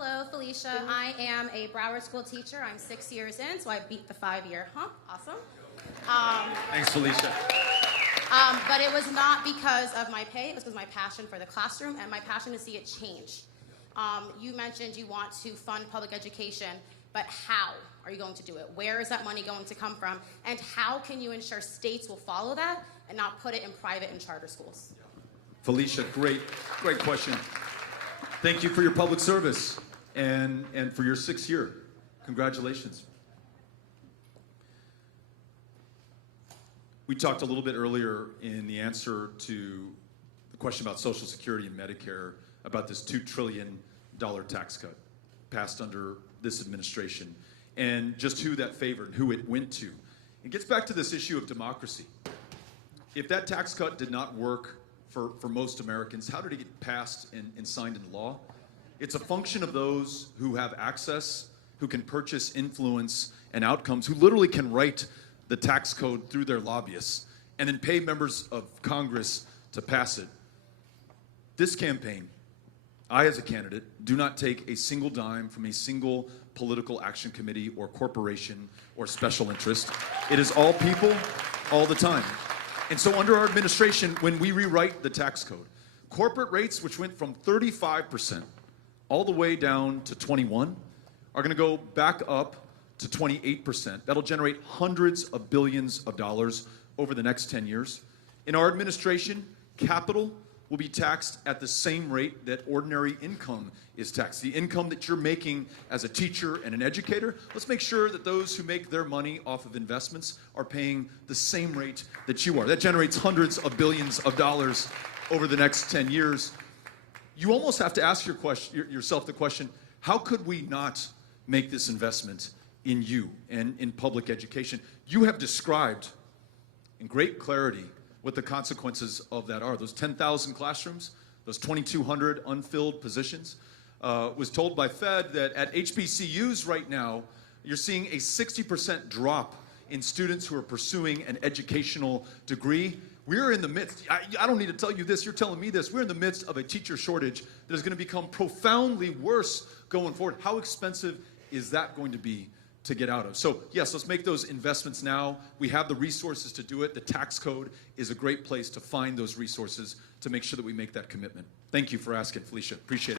Hello, Felicia. I am a Broward School teacher. I'm 6 years in, so I beat the 5-year hump. Awesome. Thanks, Felicia. But it was not because of my pay. It was because of my passion for the classroom and my passion to see it change. You mentioned you want to fund public education, but how are you going to do it? Where is that money going to come from? And how can you ensure states will follow that and not put it in private and charter schools? Felicia, great question. Thank you for your public service and for your 6th year. Congratulations. We talked a little bit earlier in the answer to the question about Social Security and Medicare about this $2 trillion tax cut passed under this administration and just who that favored, who it went to. It gets back to this issue of democracy. If that tax cut did not work for most Americans, how did it get passed and signed into law? It's a function of those who have access, who can purchase influence and outcomes, who literally can write the tax code through their lobbyists and then pay members of Congress to pass it. This campaign, I as a candidate, do not take a single dime from a single political action committee or corporation or special interest. It is all people, all the time. And so under our administration, when we rewrite the tax code, corporate rates, which went from 35% all the way down to 21, are going to go back up to 28%. That'll generate hundreds of billions of dollars over the next 10 years. In our administration, capital will be taxed at the same rate that ordinary income is taxed. The income that you're making as a teacher and an educator, let's make sure that those who make their money off of investments are paying the same rate that you are. That generates hundreds of billions of dollars over the next 10 years. You almost have to ask yourself the question, how could we not make this investment in you and in public education? You have described in great clarity what the consequences of that are. Those 10,000 classrooms, those 2,200 unfilled positions, was told by Fed that at HBCUs right now, you're seeing a 60% drop in students who are pursuing an educational degree. We're in the midst, I don't need to tell you this, you're telling me this, we're in the midst of a teacher shortage that is going to become profoundly worse going forward. How expensive is that going to be to get out of? So yes, let's make those investments now. We have the resources to do it. The tax code is a great place to find those resources to make sure that we make that commitment. Thank you for asking, Felicia. Appreciate it.